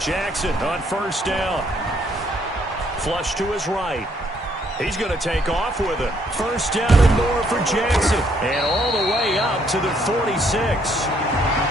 Jackson on first down. Flush to his right. He's going to take off with it. First down and more for Jackson. And all the way up to the 46.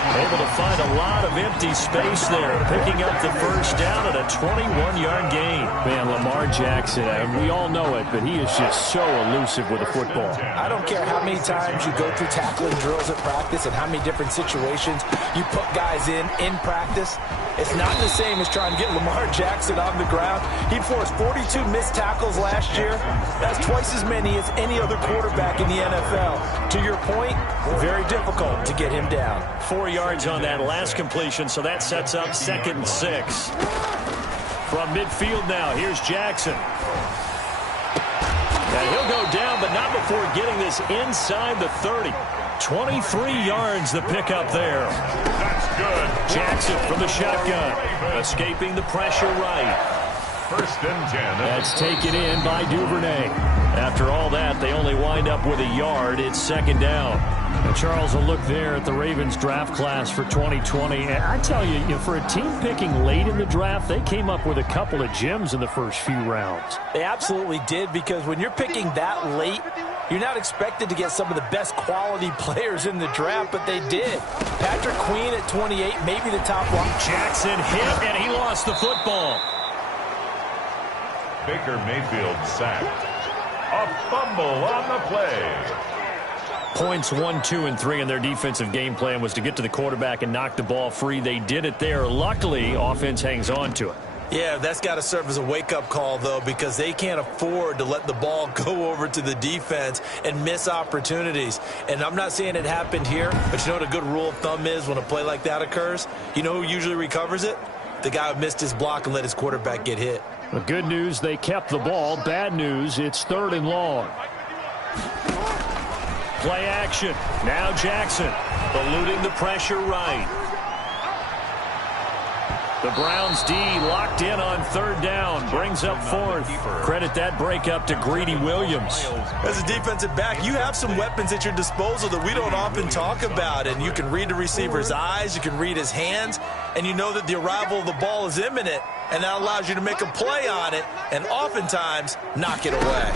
Able to find a lot of empty space there, picking up the first down at a 21-yard gain. Man, Lamar Jackson, we all know it, but he is just so elusive with the football. I don't care how many times you go through tackling drills at practice and how many different situations you put guys in practice. It's not the same as trying to get Lamar Jackson on the ground. He forced 42 missed tackles last year. That's twice as many as any other quarterback in the NFL. To your point, very difficult to get him down. 4 yards on that last completion, so that sets up 2nd and 6. From midfield now, here's Jackson. And he'll go down, but not before getting this inside the 30. 23 yards the pickup there. That's good. Jackson from the shotgun, escaping the pressure right. 1st and 10. That's taken in by Duvernay. After all that, they only wind up with a yard. It's 2nd down. And Charles, a look there at the Ravens draft class for 2020. And I tell you, for a team picking late in the draft, they came up with a couple of gems in the first few rounds. They absolutely did, because when you're picking that late, you're not expected to get some of the best quality players in the draft, but they did. Patrick Queen at 28, maybe the top one. Jackson hit, and he lost the football. Baker Mayfield sacked. A fumble on the play. Points 1, 2, and 3 in their defensive game plan was to get to the quarterback and knock the ball free. They did it there. Luckily, offense hangs on to it. Yeah, that's got to serve as a wake-up call, though, because they can't afford to let the ball go over to the defense and miss opportunities. And I'm not saying it happened here, but you know what a good rule of thumb is when a play like that occurs? You know who usually recovers it? The guy who missed his block and let his quarterback get hit. The good news, they kept the ball. Bad news, it's 3rd and long. Play action. Now Jackson eluding the pressure right. The Browns D locked in on 3rd down. Brings up 4th. Credit that breakup to Greedy Williams. As a defensive back, you have some weapons at your disposal that we don't often talk about. And you can read the receiver's eyes, you can read his hands, and you know that the arrival of the ball is imminent. And that allows you to make a play on it and oftentimes knock it away.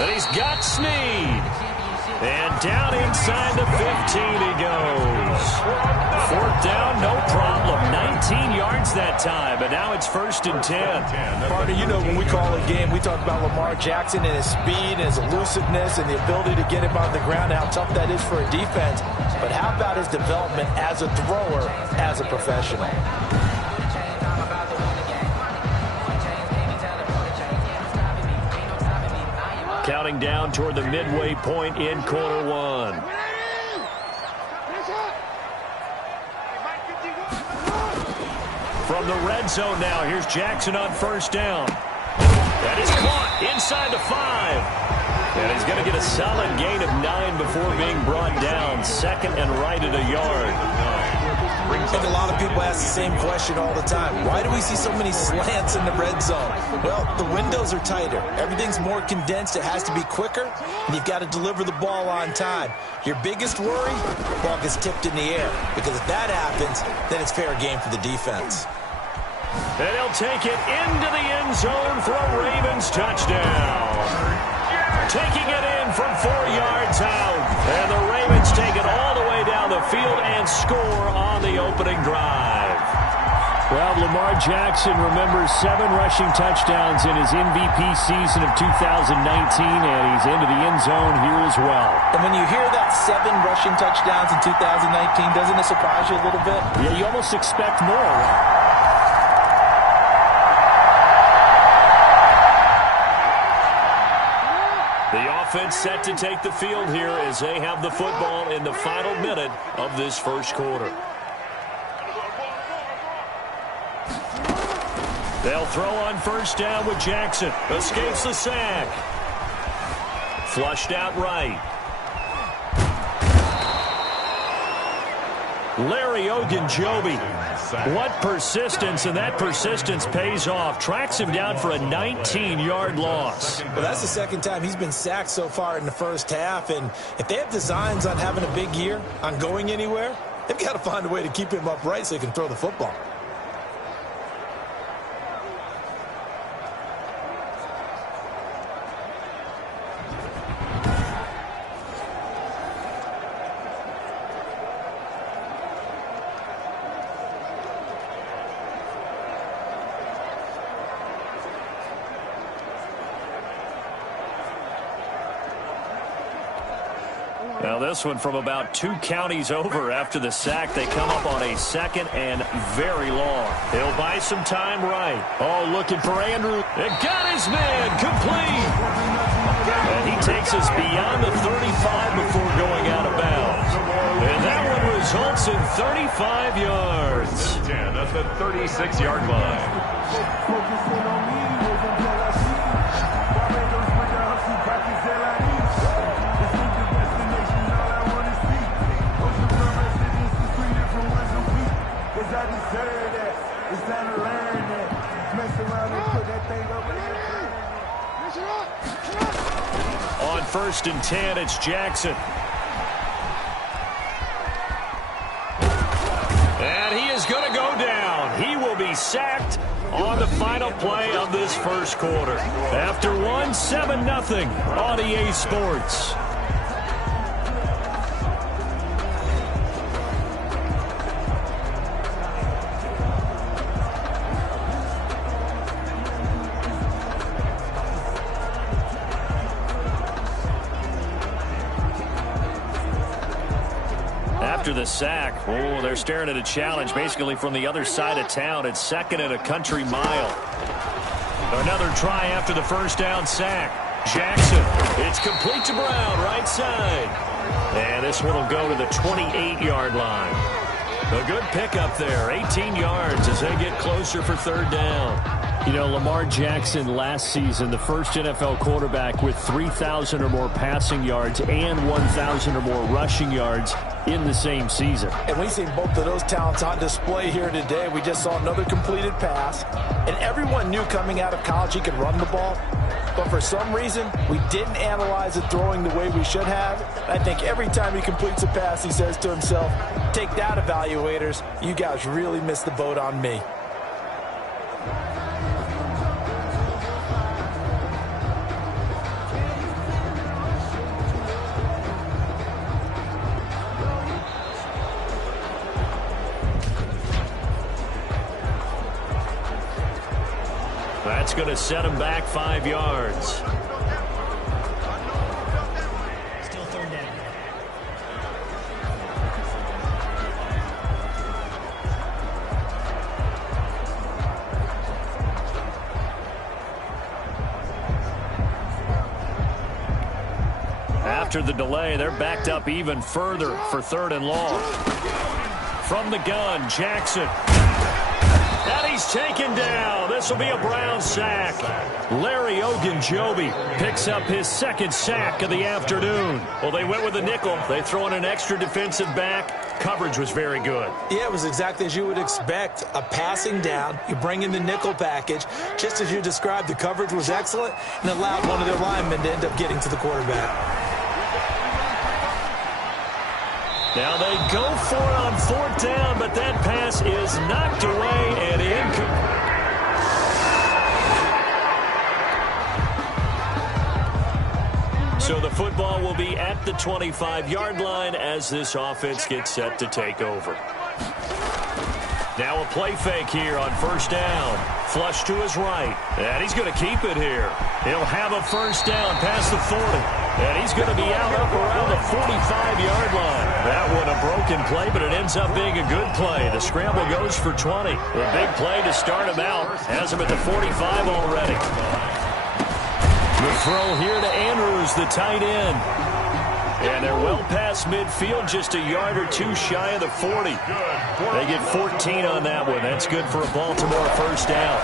And he's got Snead. And down inside the 15 he goes. 4th down, no problem. 19 yards that time, but now it's 1st and 10. Partner, you know when we call a game, we talk about Lamar Jackson and his speed and his elusiveness and the ability to get him on the ground and how tough that is for a defense. But how about his development as a thrower, as a professional? Counting down toward the midway point in quarter 1. From the red zone now, here's Jackson on 1st down. That is caught inside the 5. And he's going to get a solid gain of 9 before being brought down. 2nd and right at a yard. I think a lot of people ask the same question all the time. Why do we see so many slants in the red zone? Well, the windows are tighter. Everything's more condensed. It has to be quicker, and you've got to deliver the ball on time. Your biggest worry, the ball gets tipped in the air, because if that happens, then it's fair game for the defense. And he'll take it into the end zone for a Ravens touchdown. Taking it in from 4 yards out. And the Ravens take it all the way down the field and score on the opening drive. Well, Lamar Jackson remembers 7 rushing touchdowns in his MVP season of 2019, and he's into the end zone here as well. And when you hear that 7 rushing touchdowns in 2019, doesn't it surprise you a little bit? Yeah, you almost expect more, right? The offense set to take the field here as they have the football in the final minute of this first quarter. They'll throw on 1st down with Jackson. Escapes the sack. Flushed out right. Larry Ogunjobi. What persistence, and that persistence pays off. Tracks him down for a 19-yard loss. Well, that's the 2nd time he's been sacked so far in the first half, and if they have designs on having a big year, on going anywhere, They've got to find a way to keep him upright so he can throw the football. Now this one from about 2 counties over after the sack. They come up on a 2nd and very long. He'll buy some time right. Oh, looking for Andrews. It got his man complete. And he takes us beyond the 35 before going out of bounds. And that one results in 35 yards. 10 at the 36-yard line. On 1st and 10, it's Jackson. And he is going to go down. He will be sacked on the final play of this first quarter. After 7-0 on EA Sports. After the sack, oh, they're staring at a challenge basically from the other side of town. It's 2nd and a country mile. Another try after the first down sack. Jackson, it's complete to Brown, right side. And this one will go to the 28-yard line. A good pickup there, 18 yards as they get closer for 3rd down. You know, Lamar Jackson last season, the first NFL quarterback with 3,000 or more passing yards and 1,000 or more rushing yards in the same season. And we've seen both of those talents on display here today. We just saw another completed pass. And everyone knew coming out of college he could run the ball. But for some reason, we didn't analyze it throwing the way we should have. I think every time he completes a pass, he says to himself, take that, evaluators. You guys really missed the boat on me. That's going to set him back 5 yards. Still 3rd down. After the delay, they're backed up even further for 3rd and long. From the gun, Jackson. And he's taken down. This will be a Brown sack. Larry Ogunjobi picks up his 2nd sack of the afternoon. Well, they went with the nickel. They throw in an extra defensive back. Coverage was very good. Yeah, it was exactly as you would expect. A passing down. You bring in the nickel package. Just as you described, the coverage was excellent and allowed one of their linemen to end up getting to the quarterback. Now they go for it on 4th down, but that pass is knocked away and incomplete. So the football will be at the 25-yard line as this offense gets set to take over. Now a play fake here on 1st down. Flush to his right. And he's going to keep it here. He'll have a 1st down past the 40. And he's going to be out up around the 45-yard line. That one a broken play, but it ends up being a good play. The scramble goes for 20. A big play to start him out. Has him at the 45 already. The throw here to Andrews, the tight end. And they're well past midfield, just a yard or two shy of the 40. They get 14 on that one. That's good for a Baltimore 1st down.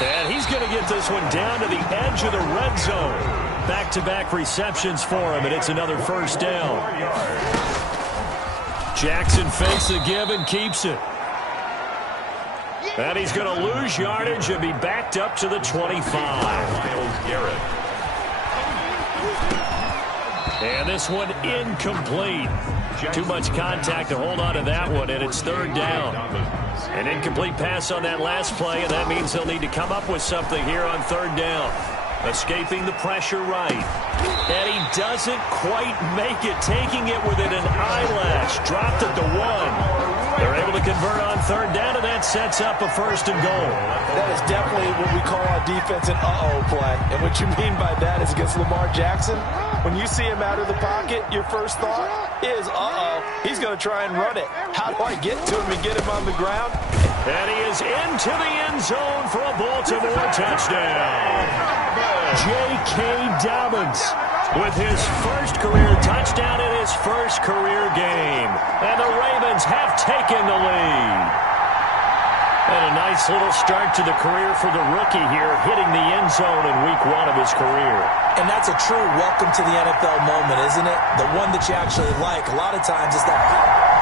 And he's going to get this one down to the edge of the red zone. Back-to-back receptions for him, and it's another 1st down. Jackson fakes the give and keeps it. And he's going to lose yardage and be backed up to the 25. Myles Garrett. And this one incomplete. Too much contact to hold on to that one, and it's third down. An incomplete pass on that last play, and that means they'll need to come up with something here on third down. Escaping the pressure right. And he doesn't quite make it, taking it within an eyelash. Dropped at the 1. They're able to convert on third down, and that sets up a first and goal. That is definitely what we call on defense an uh-oh play. And what you mean by that is against Lamar Jackson, when you see him out of the pocket, your first thought is, uh-oh, he's going to try and run it. How do I get to him and get him on the ground? And he is into the end zone for a Baltimore touchdown. J.K. Dobbins with his first career touchdown in his first career game. And the Ravens have taken the lead. And a nice little start to the career for the rookie here, hitting the end zone in week 1 of his career. And that's a true welcome to the NFL moment, isn't it? The one that you actually like. A lot of times it's that...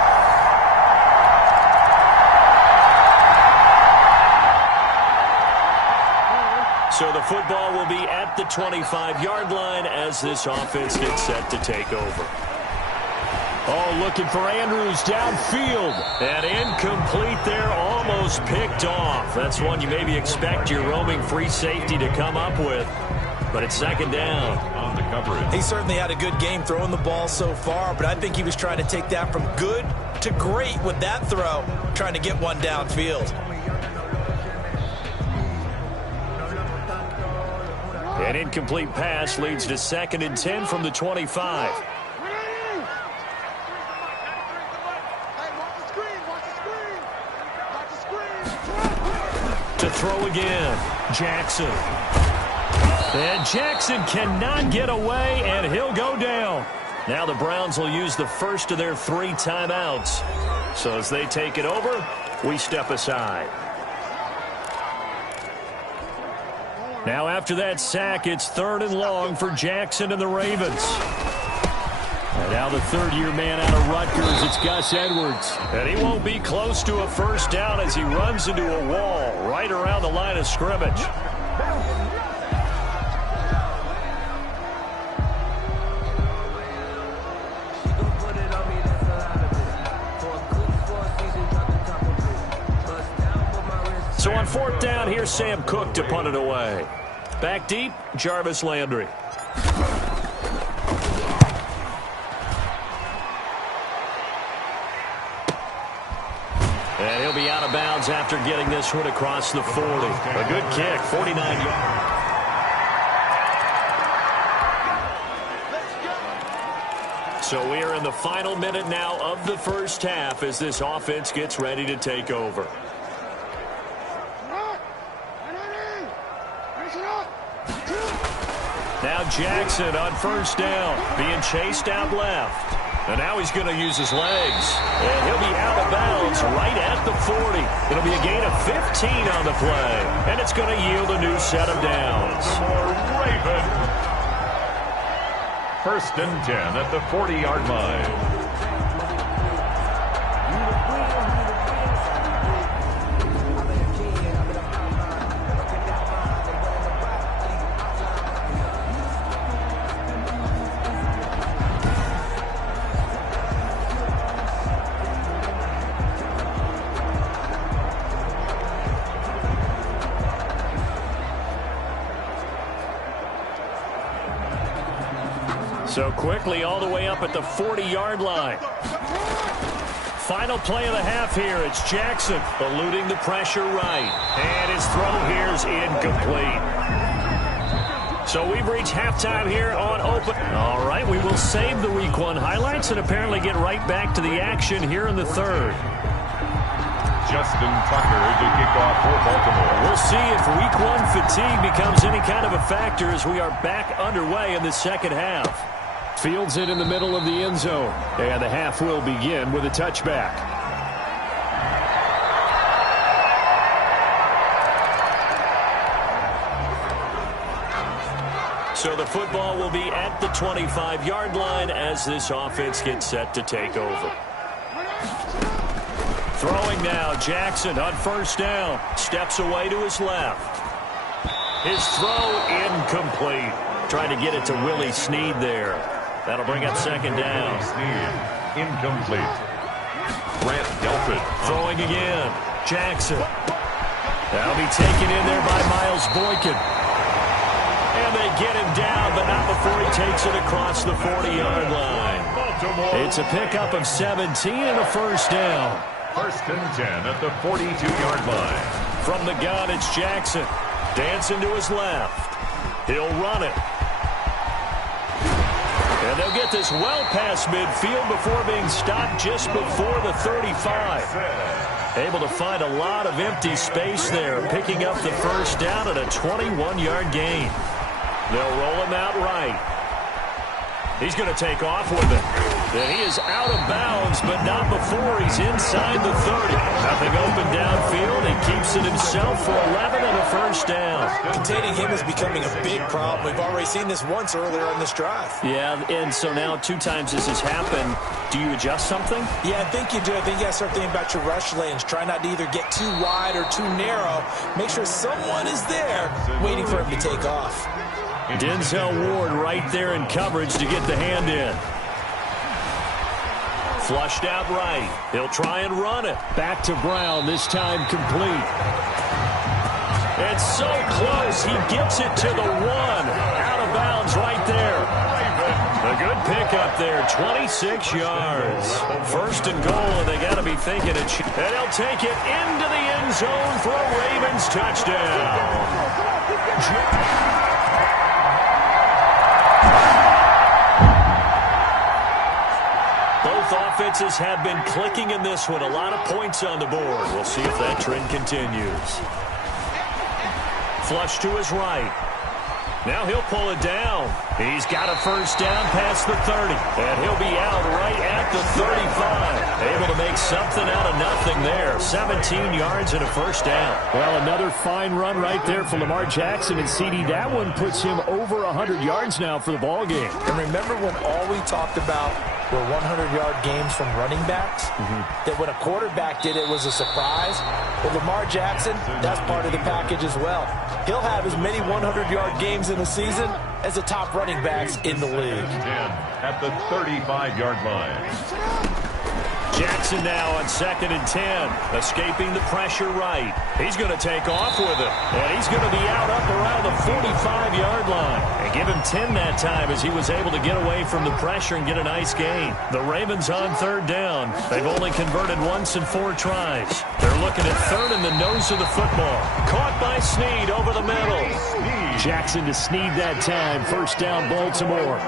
So the football will be at the 25-yard line as this offense gets set to take over. Oh, looking for Andrews downfield. And incomplete there, almost picked off. That's one you maybe expect your roaming free safety to come up with. But it's second down. On the coverage. He certainly had a good game throwing the ball so far, but I think he was trying to take that from good to great with that throw, trying to get one downfield. An incomplete pass leads to 2nd and 10 from the 25. To throw again, Jackson. And Jackson cannot get away, and he'll go down. Now the Browns will use the first of their 3 timeouts. So as they take it over, we step aside. Now after that sack, it's 3rd and long for Jackson and the Ravens. And now the third-year man out of Rutgers, it's Gus Edwards. And he won't be close to a first down as he runs into a wall right around the line of scrimmage. So on 4th down, here's Sam Cook to punt it away. Back deep, Jarvis Landry. And he'll be out of bounds after getting this one across the 40. A good kick, 49 yards. So we are in the final minute now of the first half as this offense gets ready to take over. Now Jackson on first down, being chased out left. And now he's going to use his legs. And he'll be out of bounds right at the 40. It'll be a gain of 15 on the play. And it's going to yield a new set of downs. Ravens. 1st and 10 at the 40-yard line. So quickly all the way up at the 40-yard line. Final play of the half here. It's Jackson eluding the pressure right. And his throw here is incomplete. So we've reached halftime here on Open. All right, we will save the Week 1 highlights and apparently get right back to the action here in the 3rd. Justin Tucker to kick off for Baltimore. We'll see if Week 1 fatigue becomes any kind of a factor as we are back underway in the second half. Fields it in the middle of the end zone. And the half will begin with a touchback. So the football will be at the 25-yard line as this offense gets set to take over. Throwing now, Jackson on first down. Steps away to his left. His throw incomplete. Trying to get it to Willie Snead there. That'll bring up second down. Sneed, incomplete. Grant Delpit throwing again. Jackson. That'll be taken in there by Miles Boykin. And they get him down, but not before he takes it across the 40-yard line. It's a pickup of 17 and a first down. First and 10 at the 42-yard line. From the gun, it's Jackson. Dancing to his left. He'll run it. And they'll get this well past midfield before being stopped just before the 35. Able to find a lot of empty space there, picking up the first down at a 21-yard gain. They'll roll him out right. He's going to take off with it. And he is out of bounds, but not before he's inside the 30. Nothing open downfield. He keeps it himself for 11 and a first down. Containing him is becoming a big problem. We've already seen this once earlier on this drive. Yeah, and so now 2 times this has happened. Do you adjust something? Yeah, I think you do. I think you got to start thinking about your rush lanes. Try not to either get too wide or too narrow. Make sure someone is there waiting for him to take off. Denzel Ward right there in coverage to get the hand in. Flushed out right. He'll try and run it. Back to Brown, this time complete. It's so close. He gets it to the 1. Out of bounds right there. A good pickup there, 26 yards. First and goal, and they got to be thinking it. And he'll take it into the end zone for a Ravens touchdown. Both offenses have been clicking in this one. A lot of points on the board. We'll see if that trend continues. Flush to his right. Now he'll pull it down. He's got a first down past the 30. And he'll be out right at the 35. Able to make something out of nothing there. 17 yards and a first down. Well, another fine run right there for Lamar Jackson and CD. That one puts him over 100 yards now for the ball game. And remember when all we talked about were 100-yard games from running backs? That when a quarterback did it was a surprise. Well, Lamar Jackson, that's part of the package as well. He'll have as many 100-yard games in a season as the top running backs in the league. 10 at the 35-yard line. Jackson now on 2nd and 10, escaping the pressure right. He's going to take off with it, and he's going to be out up around the 45-yard line. And give him 10 that time as he was able to get away from the pressure and get a nice gain. The Ravens on 3rd down. They've only converted once in 4 tries. They're looking at 3rd in the nose of the football. Caught by Sneed over the middle. Jackson to Sneed that time. First down, Baltimore.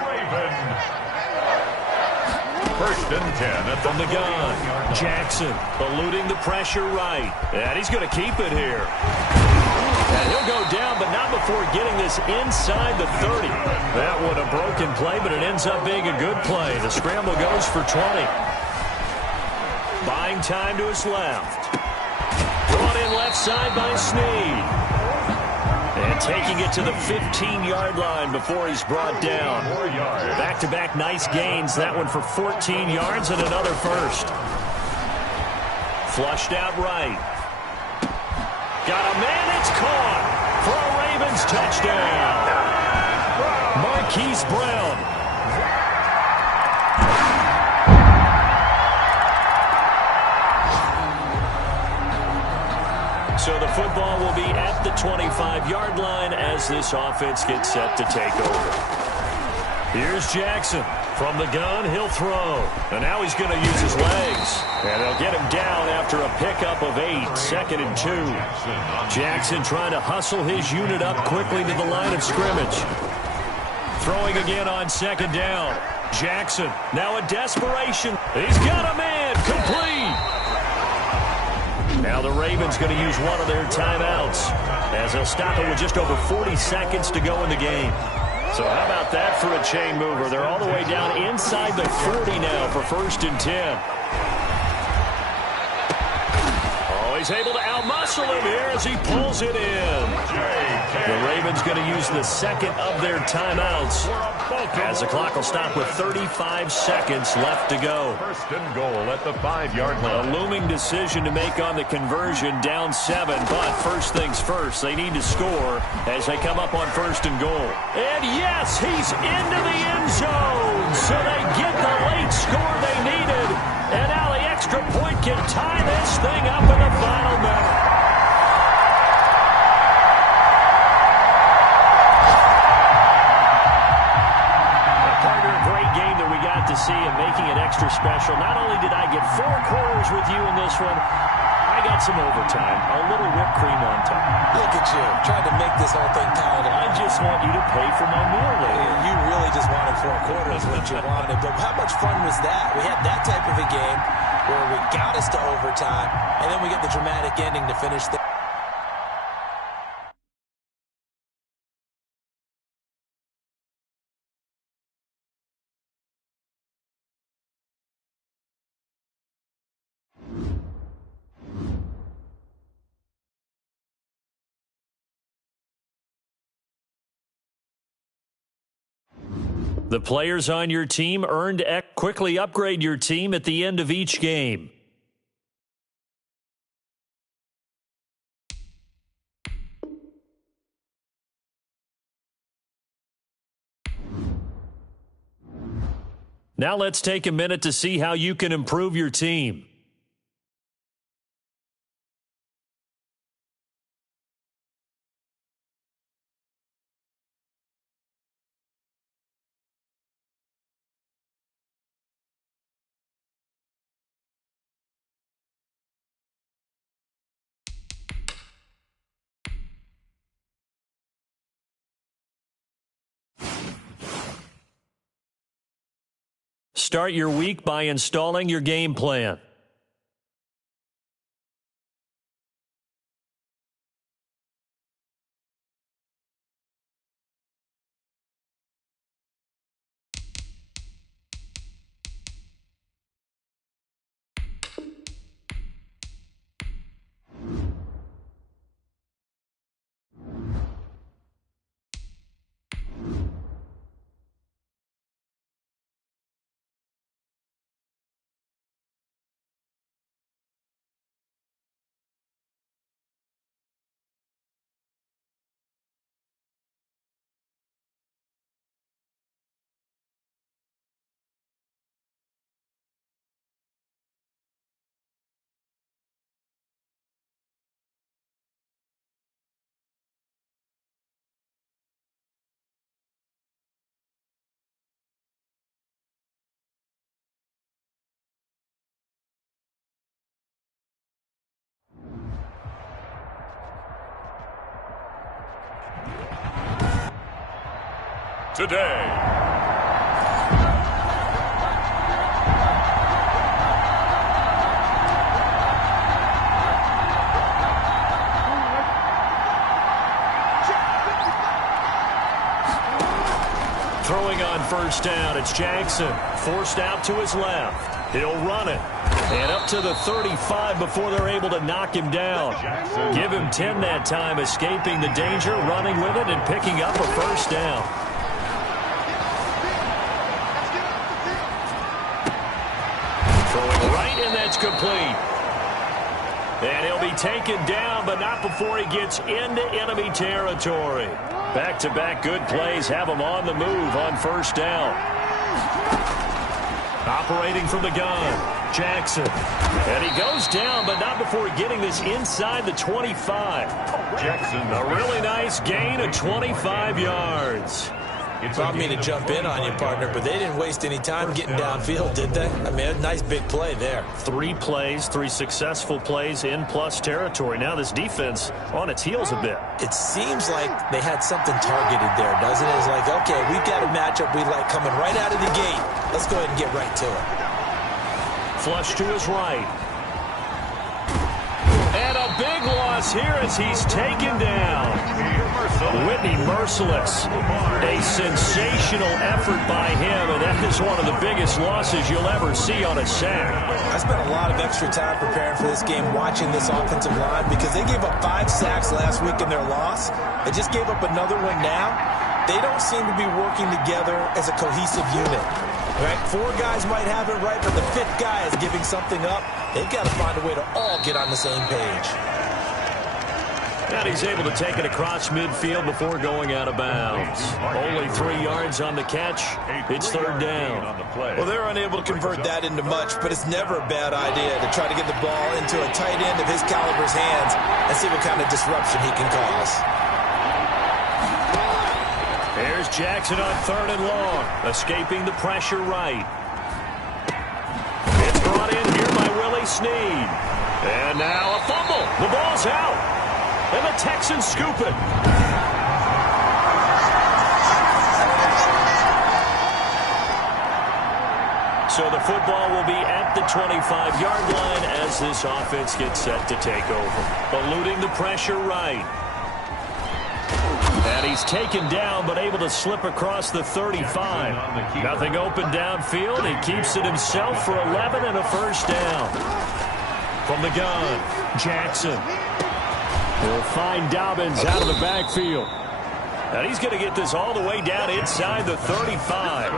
First and 10 from the gun. Jackson eluding the pressure right. And he's going to keep it here. And he'll go down, but not before getting this inside the 30. That one a broken play, but it ends up being a good play. The scramble goes for 20. Buying time to his left. Brought in left side by Sneed. And taking it to the 15-yard line before he's brought down. Back-to-back nice gains. That one for 14 yards and another first. Flushed out right. Got a man. It's caught for a Ravens touchdown. Marquise Brown. So the football will be at the 25-yard line as this offense gets set to take over. Here's Jackson. From the gun, he'll throw. And now he's going to use his legs. And they'll get him down after a pickup of 8. 2nd and 2. Jackson trying to hustle his unit up quickly to the line of scrimmage. Throwing again on 2nd down. Jackson, now a desperation. He's got a man. Complete. Now the Ravens going to use one of their timeouts as they'll stop it with just over 40 seconds to go in the game. So how about that for a chain mover? They're all the way down inside the 40 now for 1st and 10. Oh, he's able to outmuscle him here as he pulls it in. The Ravens going to use the second of their timeouts as the clock will stop with 35 seconds left to go. First and goal at the 5-yard line. A looming decision to make on the conversion, down 7. But first things first, they need to score as they come up on first and goal. And yes, he's into the end zone. So they get the late score they needed. And now the extra point can tie this thing up in the final minute. To see and making it extra special. Not only did I get 4 quarters with you in this one, I got some overtime, a little whipped cream on top. Look at you, trying to make this whole thing palatable. I just want you to pay for my meal later. You really just wanted 4 quarters, what you wanted. But how much fun was that? We had that type of a game where we got us to overtime, and then we get the dramatic ending to finish the The players on your team earned quickly upgrade your team at the end of each game. Now let's take a minute to see how you can improve your team. Start your week by installing your game plan. Today. Throwing on first down, it's Jackson. Forced out to his left. He'll run it. And up to the 35 before they're able to knock him down. Give him 10 that time, escaping the danger, running with it, and picking up a first down. Throwing right, and that's complete. And he'll be taken down, but not before he gets into enemy territory. Back-to-back good plays have him on the move on first down. Operating from the gun, Jackson. And he goes down, but not before getting this inside the 25. Jackson. A really nice gain of 25 yards. Brought me to jump in on you, partner, but they didn't waste any time getting downfield, did they? I mean, a nice big play there. 3 plays, 3 successful plays in plus territory. Now this defense on its heels a bit. It seems like they had something targeted there, doesn't it? It's like, okay, we've got a matchup we like coming right out of the gate. Let's go ahead and get right to it. Flush to his right. And a big one across here as he's taken down. Whitney Mercilus. A sensational effort by him, and that is one of the biggest losses you'll ever see on a sack. I spent a lot of extra time preparing for this game watching this offensive line because they gave up 5 sacks last week in their loss. They just gave up another one now. They don't seem to be working together as a cohesive unit. Right? 4 guys might have it right, but the 5th guy is giving something up. They've got to find a way to all get on the same page. And he's able to take it across midfield before going out of bounds. Only 3 yards on the catch. It's third down. Well, they're unable to convert that into much, but it's never a bad idea to try to get the ball into a tight end of his caliber's hands and see what kind of disruption he can cause. There's Jackson on 3rd and long, escaping the pressure right. It's brought in here by Willie Snead. And now a fumble. The ball's out. And the Texans scoop it. So the football will be at the 25-yard line as this offense gets set to take over. Eluding the pressure right. And he's taken down, but able to slip across the 35. Nothing open downfield. He keeps it himself for 11 and a first down. From the gun, Jackson. He'll find Dobbins out of the backfield. And he's going to get this all the way down inside the 35.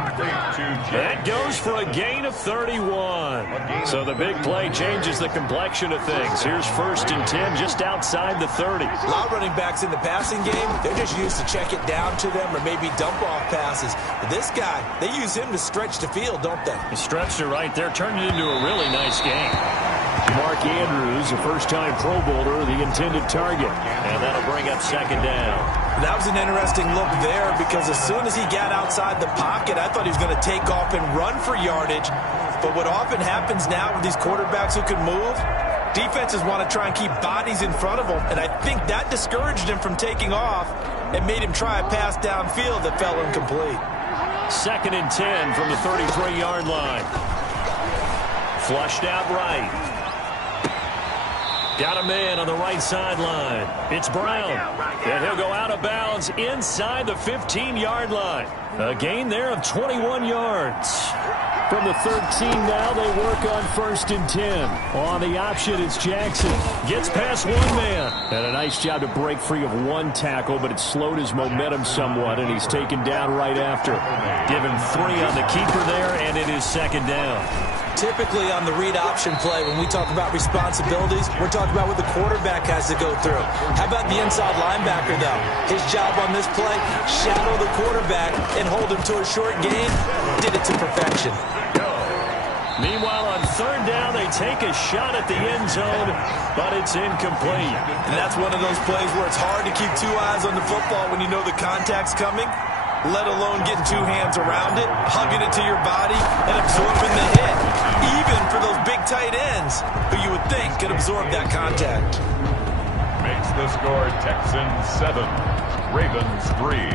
That goes for a gain of 31. So the big play changes the complexion of things. Here's 1st and 10 just outside the 30. A lot of running backs in the passing game, they're just used to check it down to them or maybe dump off passes. But this guy, they use him to stretch the field, don't they? The stretcher right there turned it into a really nice game. Mark Andrews, a first-time Pro Bowler, the intended target. And that'll bring up 2nd down. That was an interesting look there because as soon as he got outside the pocket, I thought he was going to take off and run for yardage. But what often happens now with these quarterbacks who can move, defenses want to try and keep bodies in front of them. And I think that discouraged him from taking off and made him try a pass downfield that fell incomplete. 2nd and 10 from the 33-yard line. Flushed out right. Got a man on the right sideline. It's Brown. And he'll go out of bounds inside the 15-yard line. A gain there of 21 yards. From the 13 now, they work on 1st and 10. On the option, it's Jackson. Gets past one man. And a nice job to break free of 1 tackle, but it slowed his momentum somewhat, and he's taken down right after. Give him 3 on the keeper there, and it is 2nd down. Typically on the read option play, when we talk about responsibilities, we're talking about what the quarterback has to go through. How about the inside linebacker, though? His job on this play, shadow the quarterback and hold him to a short gain. Did it to perfection. Meanwhile, on 3rd down, they take a shot at the end zone, but it's incomplete. And that's one of those plays where it's hard to keep 2 eyes on the football when you know the contact's coming, let alone getting 2 hands around it, hugging it to your body, and absorbing the hit. Even for those big tight ends, who you would think could absorb that contact. Makes the score Texans 7, Ravens 3.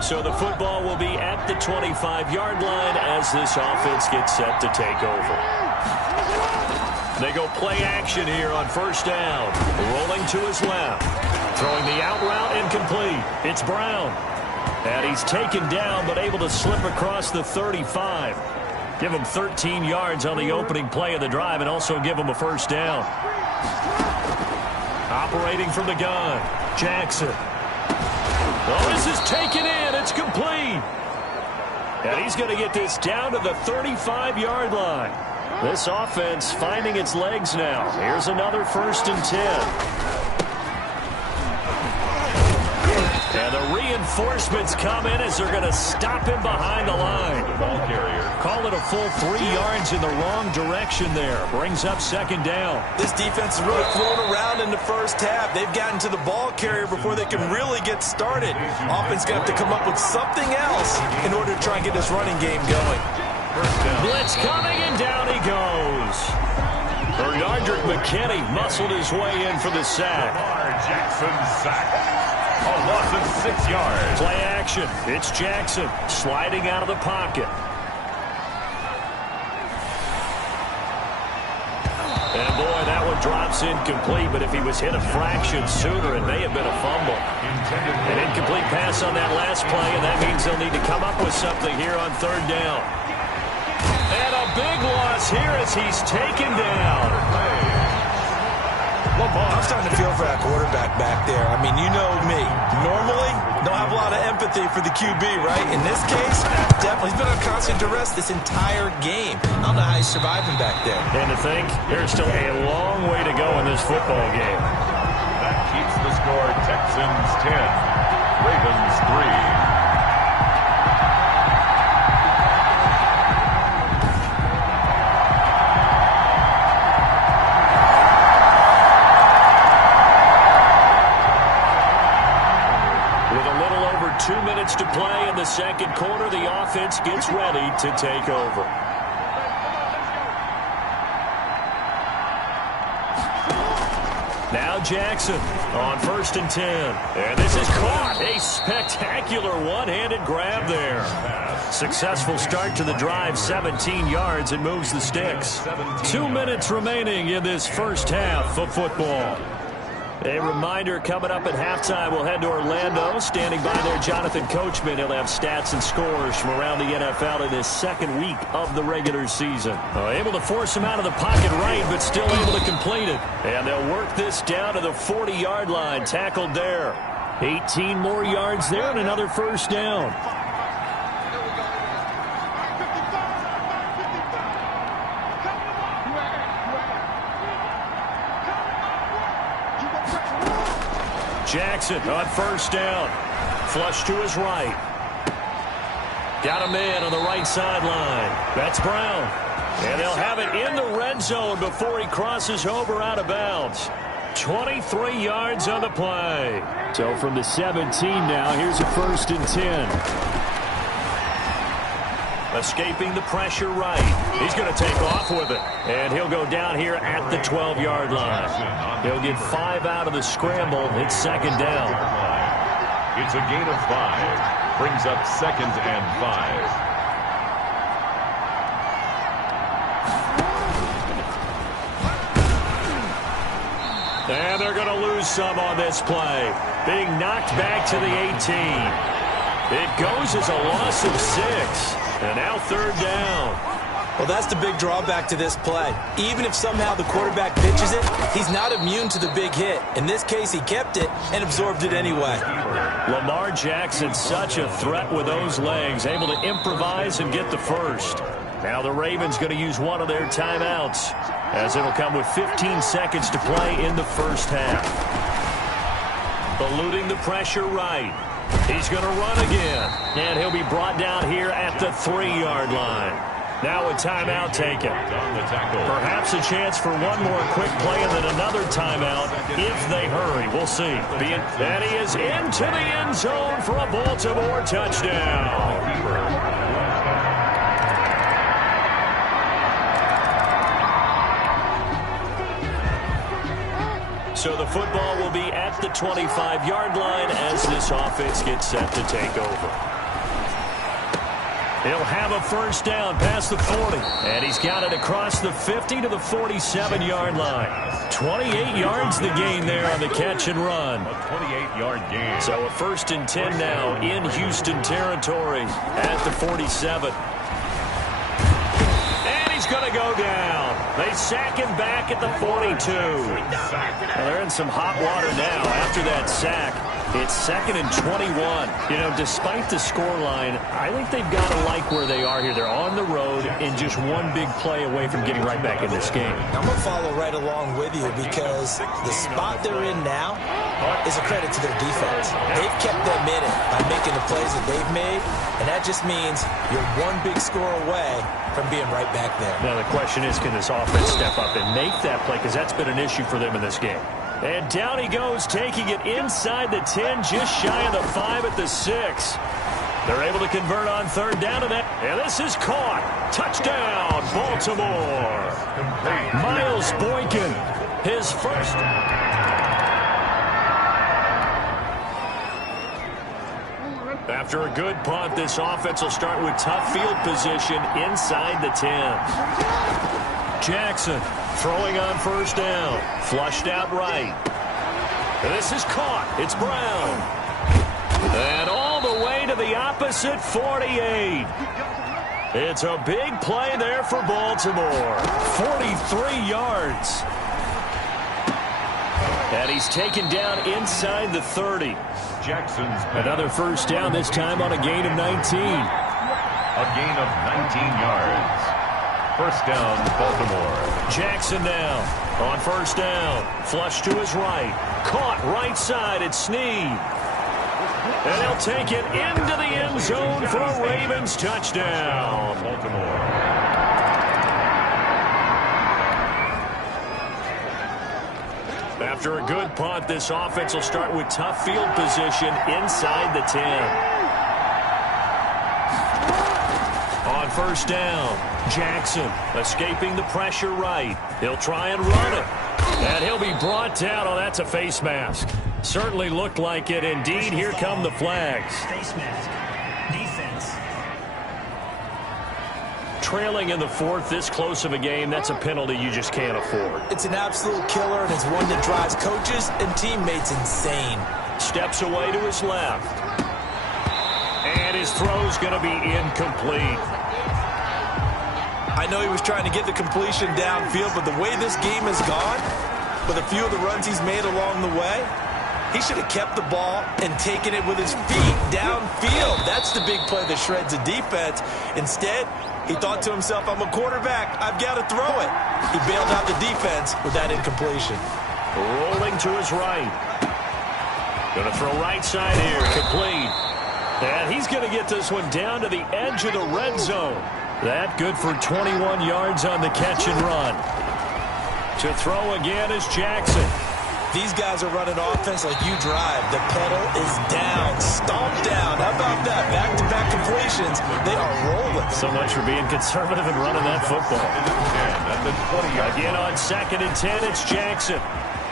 So the football will be at the 25-yard line as this offense gets set to take over. They go play action here on 1st down. Rolling to his left. Throwing the out route incomplete. It's Brown. And he's taken down but able to slip across the 35. Give him 13 yards on the opening play of the drive and also give him a 1st down. Operating from the gun, Jackson. Oh, this is taken in. It's complete. And he's going to get this down to the 35-yard line. This offense finding its legs now. Here's another 1st and 10. And the reinforcements come in as they're going to stop him behind the line. Ball carrier. Call it a full 3 yards in the wrong direction there. Brings up 2nd down. This defense is really thrown around in the first half. They've gotten to the ball carrier before they can really get started. Offense going to have to come up with something else in order to try and get this running game going. Blitz coming, and down he goes. Bernardrick McKinney muscled his way in for the sack. Lamar Jackson sack. A loss of 6 yards. Play action. It's Jackson sliding out of the pocket. drops incomplete, but if he was hit a fraction sooner, it may have been a fumble. An incomplete pass on that last play, and that means they'll need to come up with something here on third down. And a big loss here as he's taken down. I'm starting to feel for that quarterback back there. I mean, you know me. Normally, don't have a lot of empathy for the QB, right? In this case, definitely. He's been on constant duress this entire game. I don't know how he's surviving back there. And to think, there's still a long way to go in this football game. That keeps the score Texans 10, Ravens 3. To play in the second quarter, the offense gets ready to take over. Now Jackson on 1st and 10. And this is caught. A spectacular one-handed grab there. Successful start to the drive, 17 yards, and moves the sticks. 2 minutes remaining in this first half of football. A reminder, coming up at halftime, we'll head to Orlando. Standing by there, Jonathan Coachman. He'll have stats and scores from around the NFL in his second week of the regular season. Able to force him out of the pocket right, but still able to complete it. And they'll work this down to the 40-yard line, tackled there. 18 more yards there and another first down. Jackson on 1st down. Flush to his right. Got a man on the right sideline. That's Brown. And they'll have it in the red zone before he crosses over out of bounds. 23 yards on the play. So from the 17 now, here's a 1st and 10. Escaping the pressure right. He's going to take off with it. And he'll go down here at the 12-yard line. He'll get 5 out of the scramble. It's 2nd down. It's a gain of 5. Brings up 2nd and 5. And they're going to lose some on this play. Being knocked back to the 18. It goes as a loss of 6. And now 3rd down. Well, that's the big drawback to this play. Even if somehow the quarterback pitches it, he's not immune to the big hit. In this case, he kept it and absorbed it anyway. Lamar Jackson, such a threat with those legs, able to improvise and get the first. Now the Ravens going to use one of their timeouts, as it'll come with 15 seconds to play in the first half. Eluding the pressure right. He's going to run again, and he'll be brought down here at the 3-yard line. Now a timeout taken. Perhaps a chance for one more quick play and then another timeout if they hurry. We'll see. And he is into the end zone for a Baltimore touchdown. So the football will be at the 25-yard line as this offense gets set to take over. He'll have a 1st down past the 40. And he's got it across the 50 to the 47-yard line. 28 yards the gain there on the catch and run. A 28-yard gain. So a 1st and 10 now in Houston territory at the 47. And he's going to go down. They sack him back at the 42. Well, they're in some hot water now after that sack. It's 2nd and 21. You know, despite the scoreline, I think they've got to like where they are here. They're on the road and just one big play away from getting right back in this game. I'm going to follow right along with you because the spot they're in now is a credit to their defense. They've kept them in it by making the plays that they've made, and that just means you're one big score away from being right back there. Now the question is, can this offense step up and make that play? Because that's been an issue for them in this game. And down he goes, taking it inside the 10, just shy of the 5 at the 6. They're able to convert on 3rd down to that. And this is caught. Touchdown, Baltimore. Miles Boykin, his first. After a good punt, this offense will start with tough field position inside the 10. Jackson Throwing on first down. Flushed out right. This is caught. It's Brown. And all the way to the opposite 48. It's a big play there for Baltimore. 43 yards. And he's taken down inside the 30. Jackson's Another first down, this time on a gain of 19. A gain of 19 yards. First down, Baltimore. Jackson now on first down. Flush to his right. Caught right side. It's Snead. And he'll take it into the end zone for a Ravens touchdown. Baltimore. After a good punt, this offense will start with tough field position inside the 10. On first down, Jackson escaping the pressure right. He'll try and run it. And he'll be brought down. Oh, that's a face mask. Certainly looked like it. Indeed, here come the flags. Face mask. Defense. Trailing in the fourth, this close of a game, that's a penalty you just can't afford. It's an absolute killer, and it's one that drives coaches and teammates insane. Steps away to his left. And his throw's going to be incomplete. I know he was trying to get the completion downfield, but the way this game has gone, with a few of the runs he's made along the way, he should have kept the ball and taken it with his feet downfield. That's the big play that shreds a defense. Instead, he thought to himself, I'm a quarterback. I've got to throw it. He bailed out the defense with that incompletion. Rolling to his right. Going to throw right side here. Complete. And he's going to get this one down to the edge of the red zone. That good for 21 yards on the catch and run. To throw again is Jackson. These guys are running offense like you drive. The pedal is down, stomped down. How about that? Back-to-back completions. They are rolling. So much for being conservative and running that football. Again on 2nd and 10, it's Jackson.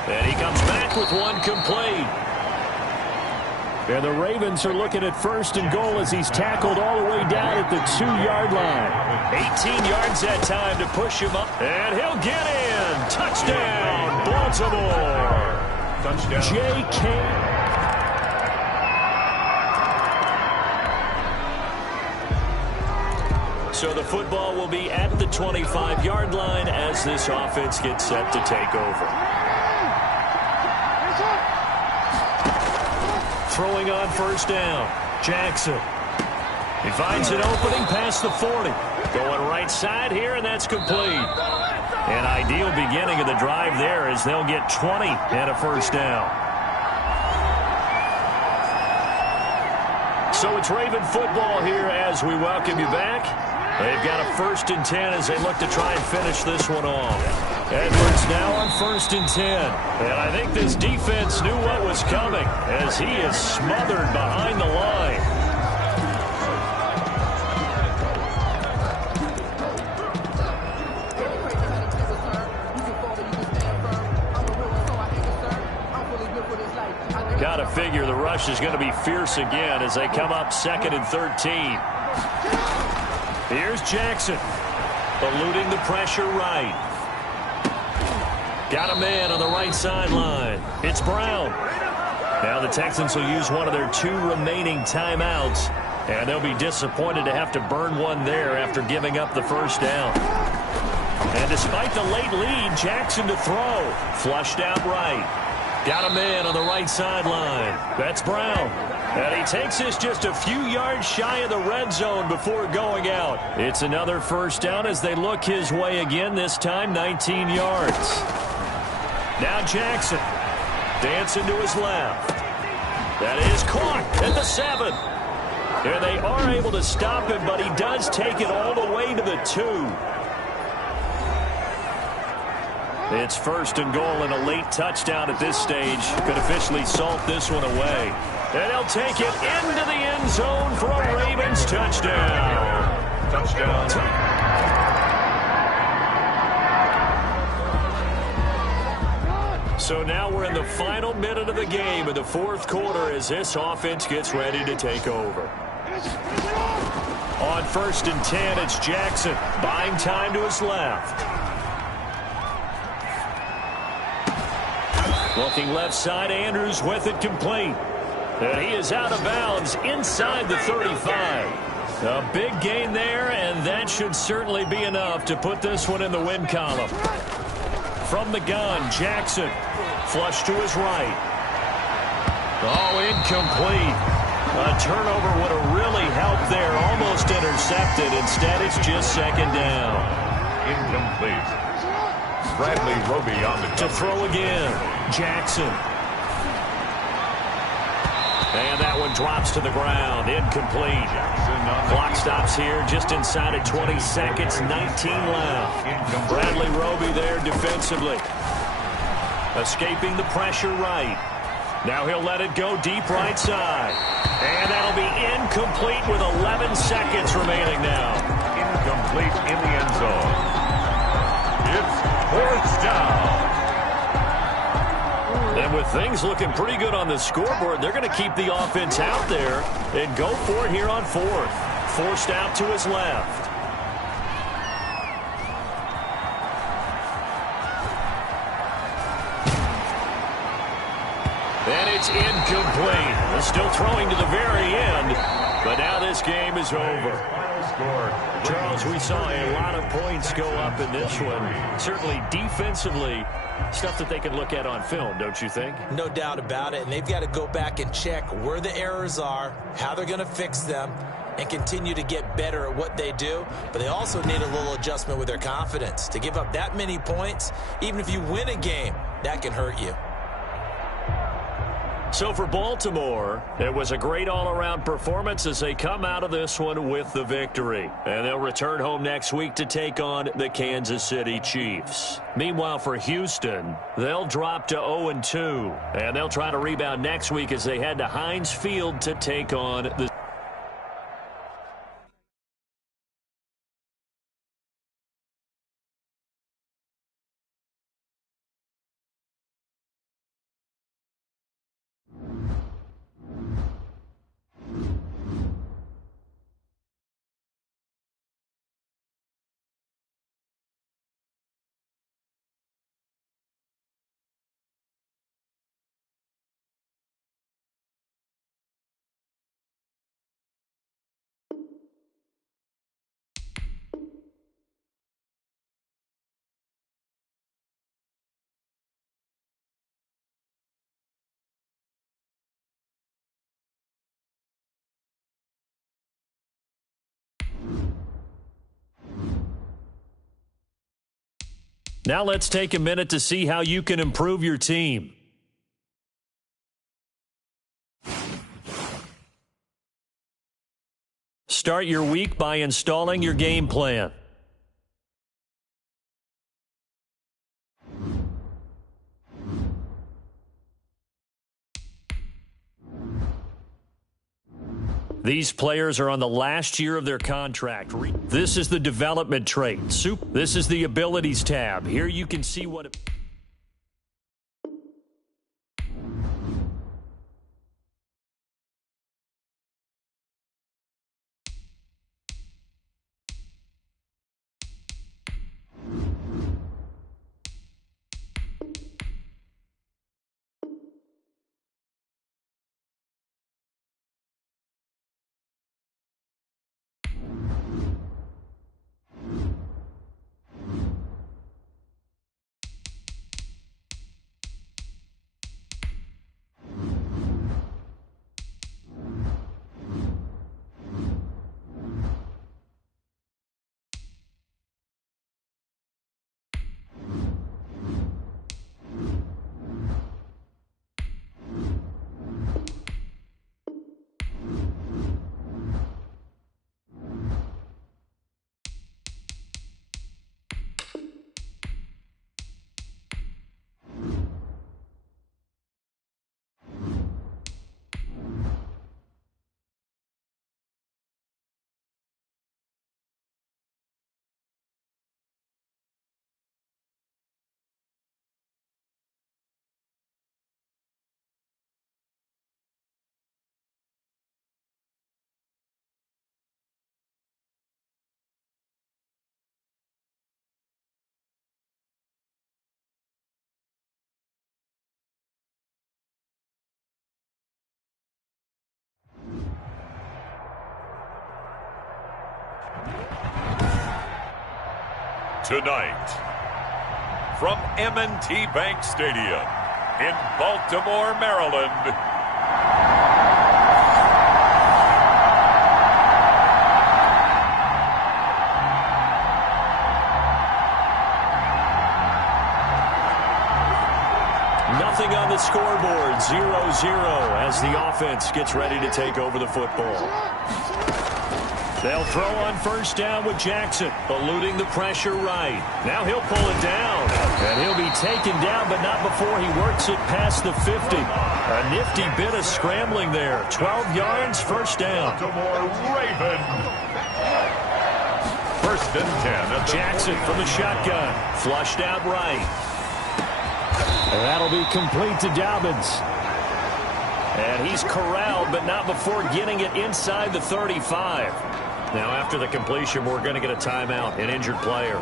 And he comes back with one complete. And the Ravens are looking at first and goal as he's tackled all the way down at the 2-yard line. 18 yards that time to push him up. And he'll get in. Touchdown, Baltimore. Touchdown. J.K. So the football will be at the 25-yard line as this offense gets set to take over. Throwing on first down, Jackson. He finds an opening past the 40. Going right side here, and that's complete. An ideal beginning of the drive there as they'll get 20 and a first down. So it's Raven football here as we welcome you back. They've got a 1st and 10 as they look to try and finish this one off. Edwards now on 1st and 10. And I think this defense knew what was coming as he is smothered behind the line. Got to figure the rush is going to be fierce again as they come up 2nd and 13. Here's Jackson, eluding the pressure right. Got a man on the right sideline. It's Brown. Now the Texans will use one of their 2 remaining timeouts, and they'll be disappointed to have to burn one there after giving up the first down. And despite the late lead, Jackson to throw. Flushed out right. Got a man on the right sideline. That's Brown. And he takes this just a few yards shy of the red zone before going out. It's another first down as they look his way again, this time 19 yards. Now Jackson dancing to his left. That is caught at the 7. And they are able to stop him, but he does take it all the way to the 2. It's 1st and goal, and a late touchdown at this stage could officially salt this one away. And they'll take it into the end zone for a Ravens touchdown. Touchdown. So now we're in the final minute of the game in the 4th quarter as this offense gets ready to take over. On 1st and 10, it's Jackson, buying time to his left. Looking left side, Andrews with it complete. And he is out of bounds inside the 35. A big gain there, and that should certainly be enough to put this one in the win column. From the gun, Jackson. Flush to his right. Oh, incomplete. A turnover would have really helped there. Almost intercepted. Instead, it's just second down. Incomplete. Bradley Roby on the to throw again. Jackson. And that one drops to the ground. Incomplete. Clock stops here just inside of 20 seconds. 19 left. Bradley Roby there defensively. Escaping the pressure right. Now he'll let it go deep right side. And that'll be incomplete with 11 seconds remaining now. Incomplete in the end zone. It's fourth down. And with things looking pretty good on the scoreboard, they're going to keep the offense out there and go for it here on fourth. Forced out to his left. And it's incomplete. Still throwing to the very end, but now this game is over. Charles, we saw a lot of points go up in this one. Certainly defensively, stuff that they can look at on film, don't you think? No doubt about it, and they've got to go back and check where the errors are, how they're going to fix them, and continue to get better at what they do. But they also need a little adjustment with their confidence. To give up that many points, even if you win a game, that can hurt you. So for Baltimore, it was a great all-around performance as they come out of this one with the victory. And they'll return home next week to take on the Kansas City Chiefs. Meanwhile, for Houston, they'll drop to 0-2. And they'll try to rebound next week as they head to Heinz Field to take on the Now let's take a minute to see how you can improve your team. Start your week by installing your game plan. These players are on the last year of their contract. This is the development trait. This is the abilities tab. Here you can see what... Tonight, from M&T Bank Stadium in Baltimore, Maryland, nothing on the scoreboard, 0-0 as the offense gets ready to take over the football. They'll throw on first down with Jackson, eluding the pressure right. Now he'll pull it down, and he'll be taken down, but not before he works it past the 50. A nifty bit of scrambling there. 12 yards, first down. Baltimore Raven. First and 10. Jackson from the shotgun, flushed out right. And that'll be complete to Dobbins. And he's corralled, but not before getting it inside the 35. Now, after the completion, we're going to get a timeout, an injured player.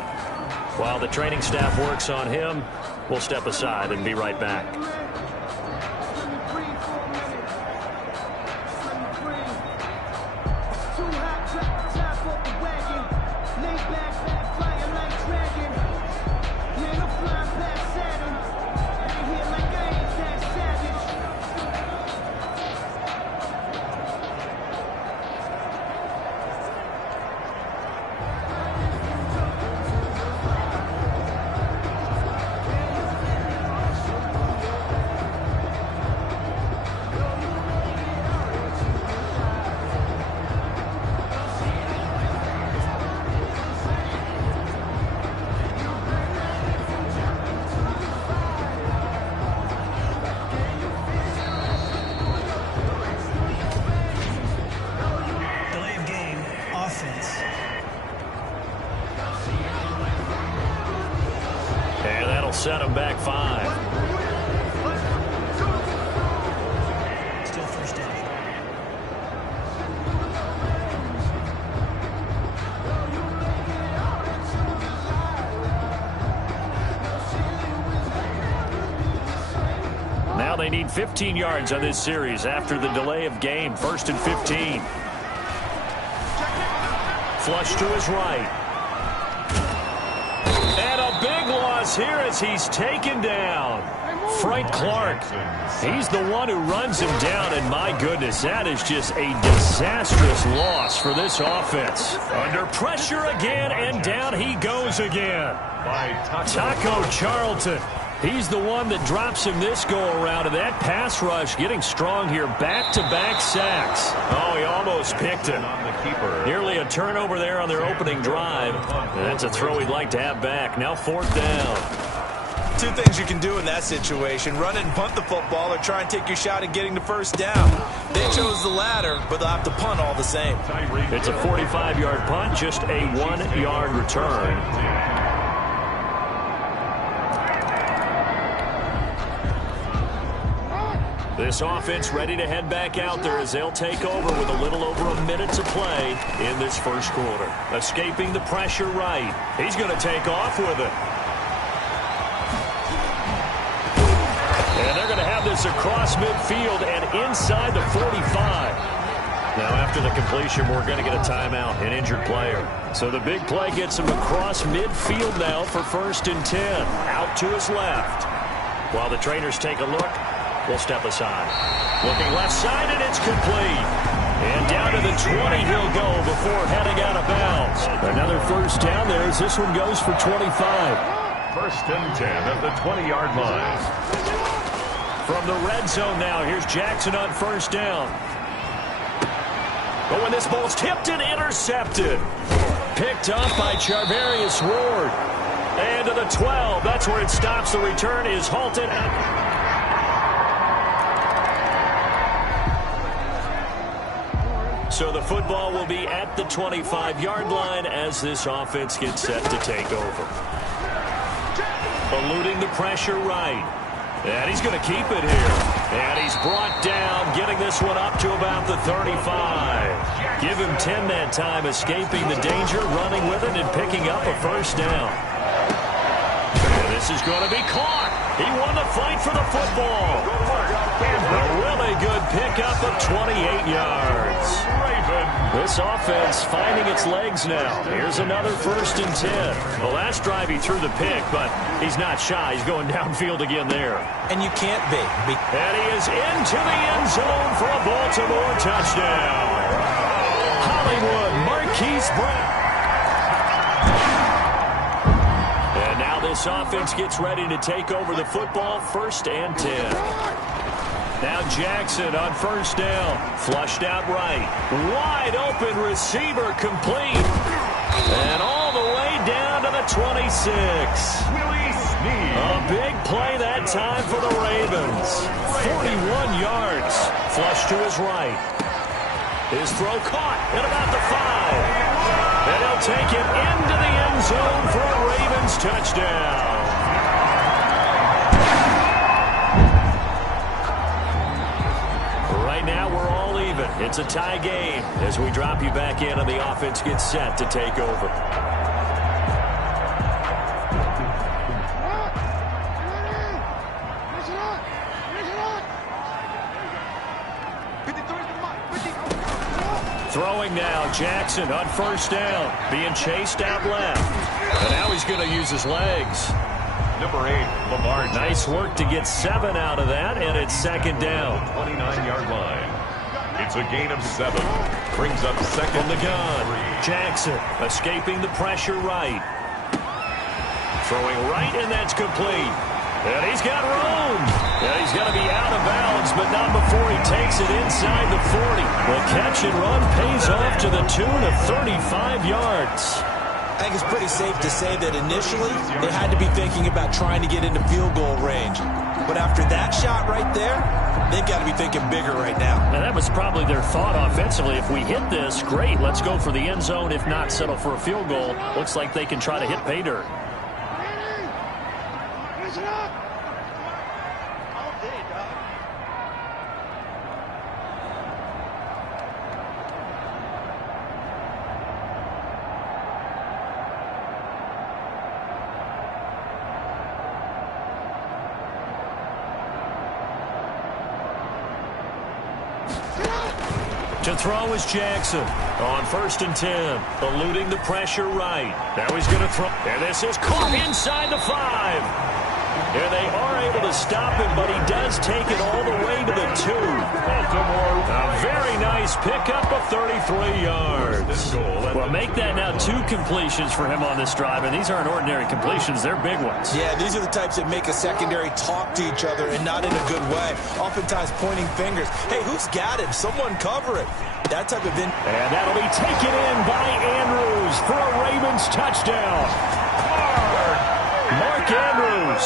While the training staff works on him, we'll step aside and be right back. Set him back 5. Still first down. Now they need 15 yards on this series after the delay of game. First and 15. Flush to his right. Big loss here as he's taken down. Frank Clark, he's the one who runs him down, and my goodness, that is just a disastrous loss for this offense. Under pressure again, and down he goes again. Taco Charlton, he's the one that drops him this go-around, and that pass rush getting strong here. Back-to-back sacks. Oh, he almost picked him. Nearly a turnover there on their opening drive. And that's a throw he'd like to have back. Now fourth down. Two things you can do in that situation: run and punt the football, or try and take your shot at getting the first down. They chose the latter, but they'll have to punt all the same. It's a 45-yard punt, just a 1-yard return. This offense ready to head back out there as they'll take over with a little over a minute to play in this first quarter. Escaping the pressure right. He's going to take off with it. And they're going to have this across midfield and inside the 45. Now, after the completion, we're going to get a timeout, an injured player. So the big play gets him across midfield now for first and 10. Out to his left. While the trainers take a look, we'll step aside. Looking left side, and it's complete. And down to the 20 he'll go before heading out of bounds. Another first down there as this one goes for 25. First and 10 at the 20-yard line. From the red zone now, here's Jackson on first down. But when this ball's tipped and intercepted. Picked up by Charvarius Ward. And to the 12, that's where it stops. The return is halted. So the football will be at the 25-yard line as this offense gets set to take over. Eluding the pressure right. And he's going to keep it here. And he's brought down, getting this one up to about the 35. Give him 10 that time, escaping the danger, running with it, and picking up a first down. And this is going to be caught. He won the fight for the football. A really good pickup of 28 yards. This offense finding its legs now. Here's another 1st and 10. The last drive he threw the pick, but he's not shy. He's going downfield again there. And you can't be. And he is into the end zone for a Baltimore touchdown. Hollywood Marquise Brown. And now this offense gets ready to take over the football. 1st and 10. Now Jackson on 1st down. Flushed out right. Wide open receiver complete. And all the way down to the 26. A big play that time for the Ravens. 41 yards. Flush to his right. His throw caught at about the 5. And he'll take it into the end zone for a Ravens touchdown. Right now, we're all even. It's a tie game as we drop you back in and the offense gets set to take over. Throwing now, Jackson on 1st down, being chased out left. And now he's going to use his legs. Number 8, Lamar Jackson. Nice work to get 7 out of that, and it's 2nd down. 29-yard line. It's a gain of 7. Brings up 2nd From the gun, 3. Jackson escaping the pressure right. Throwing right, and that's complete. And he's got room. And he's going to be out of bounds, but not before he takes it inside the 40. The catch and run pays off to the tune of 35 yards. I think it's pretty safe to say that initially they had to be thinking about trying to get into field goal range. But after that shot right there, they've got to be thinking bigger right now. And that was probably their thought offensively. If we hit this, great. Let's go for the end zone. If not, settle for a field goal. Looks like they can try to hit pay dirt. To throw is Jackson on 1st and 10, eluding the pressure right. Now he's going to throw, and this is caught inside the 5. And they are able to stop him, but he does take it all the way to the 2. Baltimore, a very nice pickup of 33 yards. Well, make that now 2 completions for him on this drive, and these aren't ordinary completions. They're big ones. Yeah, these are the types that make a secondary talk to each other, and not in a good way. Oftentimes pointing fingers. Hey, who's got him? Someone cover it. That type of... And that'll be taken in by Andrews for a Ravens touchdown. Mark Andrews,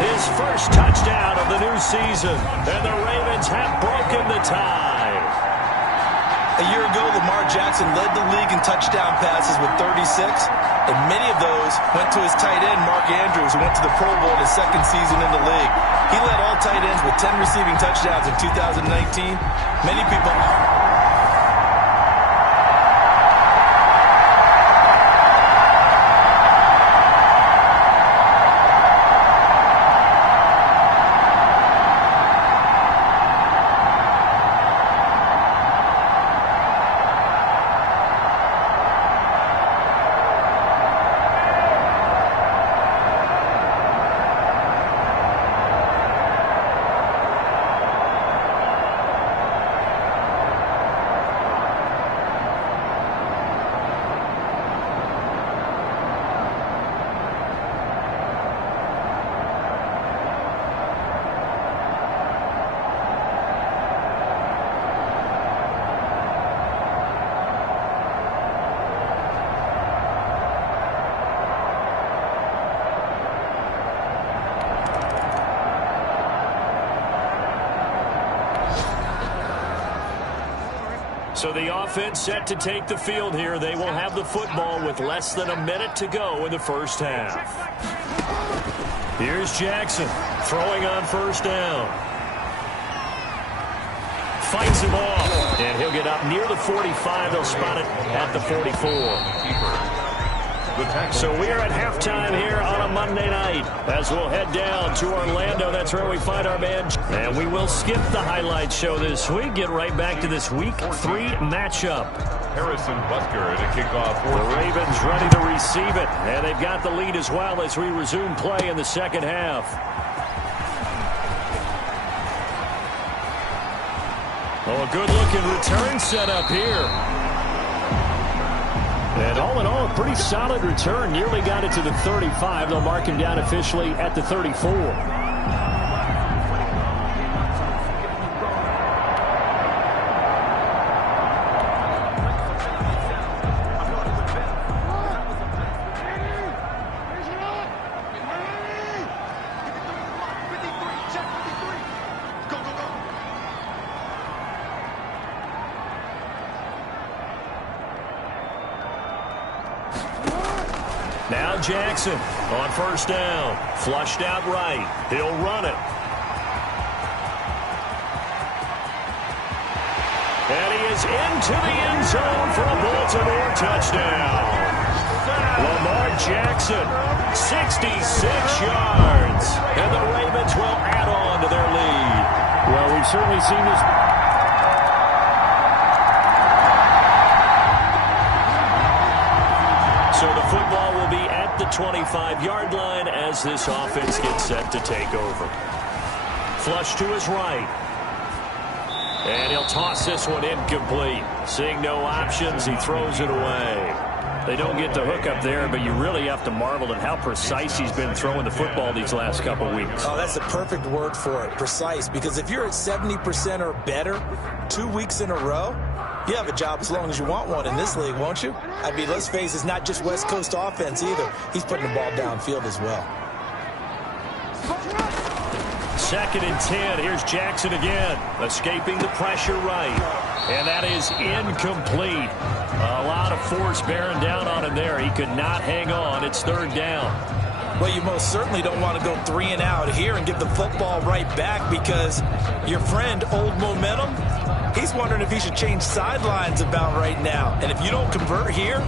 his first touchdown of the new season, and the Ravens have broken the tie. A year ago, Lamar Jackson led the league in touchdown passes with 36, and many of those went to his tight end, Mark Andrews, who went to the Pro Bowl in his 2nd season in the league. He led all tight ends with 10 receiving touchdowns in 2019. Many people... So the offense set to take the field here. They will have the football with less than a minute to go in the first half. Here's Jackson throwing on 1st down. Fights him off, and he'll get up near the 45. They'll spot it at the 44. So we're at halftime here on a Monday night as we'll head down to Orlando. That's where we find our man. And we will skip the highlight show this week. Get right back to this Week 3 matchup. Harrison Butker to kick off. The Ravens ready to receive it, and they've got the lead as well as we resume play in the second half. Oh, a good-looking return set up here. And all in all, a pretty solid return. Nearly got it to the 35. They'll mark him down officially at the 34. Now Jackson on first down. Flushed out right. He'll run it. And he is into the end zone for a Baltimore touchdown. Lamar Jackson, 66 yards. And the Ravens will add on to their lead. Well, we've certainly seen this. So the football will be at the 25-yard line as this offense gets set to take over. Flush to his right. And he'll toss this one incomplete. Seeing no options, he throws it away. They don't get the hook up there, but you really have to marvel at how precise he's been throwing the football these last couple weeks. Oh, that's the perfect word for it, precise. Because if you're at 70% or better 2 weeks in a row, you have a job as long as you want one in this league, won't you? I mean, let's face it, it's not just West Coast offense either. He's putting the ball downfield as well. 2nd and 10. Here's Jackson again. Escaping the pressure right. And that is incomplete. A lot of force bearing down on him there. He could not hang on. It's 3rd down. Well, you most certainly don't want to go 3 and out here and give the football right back because your friend, Old Momentum, he's wondering if he should change sidelines about right now. And if you don't convert here,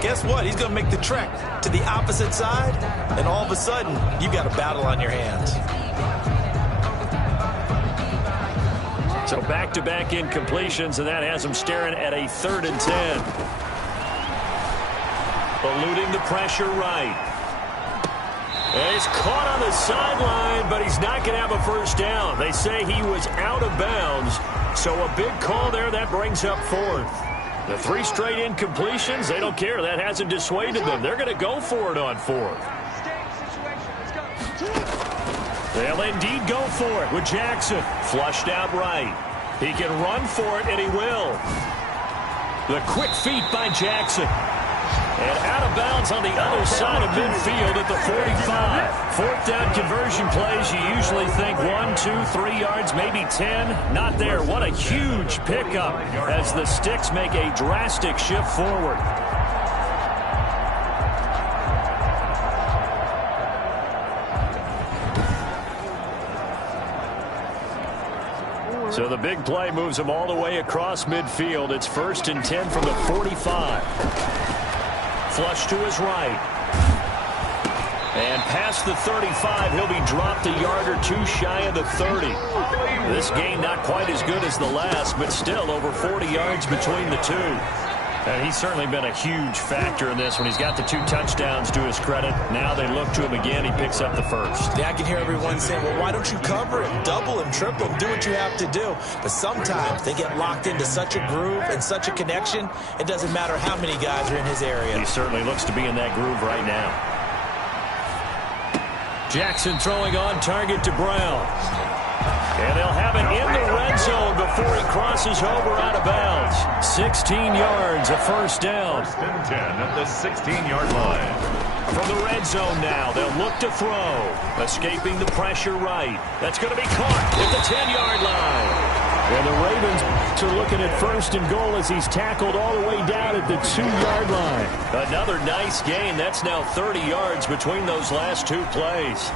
guess what? He's going to make the trek to the opposite side, and all of a sudden, you've got a battle on your hands. So back-to-back incompletions, and that has him staring at a 3rd and 10. Eluding the pressure right. And he's caught on the sideline, but he's not going to have a first down. They say he was out of bounds. So a big call there. That brings up 4th. The 3 straight incompletions, they don't care. That hasn't dissuaded them. They're going to go for it on 4th. They'll indeed go for it with Jackson. Flushed out right. He can run for it, and he will. The quick feet by Jackson. And out of bounds on the other side of midfield at the 45. 4th down conversion plays, you usually think 1, 2, 3 yards, maybe 10. Not there. What a huge pickup as the Sticks make a drastic shift forward. So the big play moves him all the way across midfield. It's 1st and 10 from the 45. Flush to his right. And past the 35, he'll be dropped a yard or 2 shy of the 30. This game not quite as good as the last, but still over 40 yards between the two. And he's certainly been a huge factor in this when he's got the 2 touchdowns to his credit. Now they look to him again. He picks up the 1st. Yeah, I can hear everyone saying, well, why don't you cover him, double him, triple him, do what you have to do. But sometimes they get locked into such a groove and such a connection, it doesn't matter how many guys are in his area. He certainly looks to be in that groove right now. Jackson throwing on target to Brown. And they'll have it in the red zone before he crosses over out of bounds. 16 yards, a first down. 1st and 10 at the 16-yard line. From the red zone now, they'll look to throw. Escaping the pressure right. That's going to be caught at the 10-yard line. And the Ravens are looking at 1st and goal as he's tackled all the way down at the 2-yard line. Another nice gain. That's now 30 yards between those last 2 plays.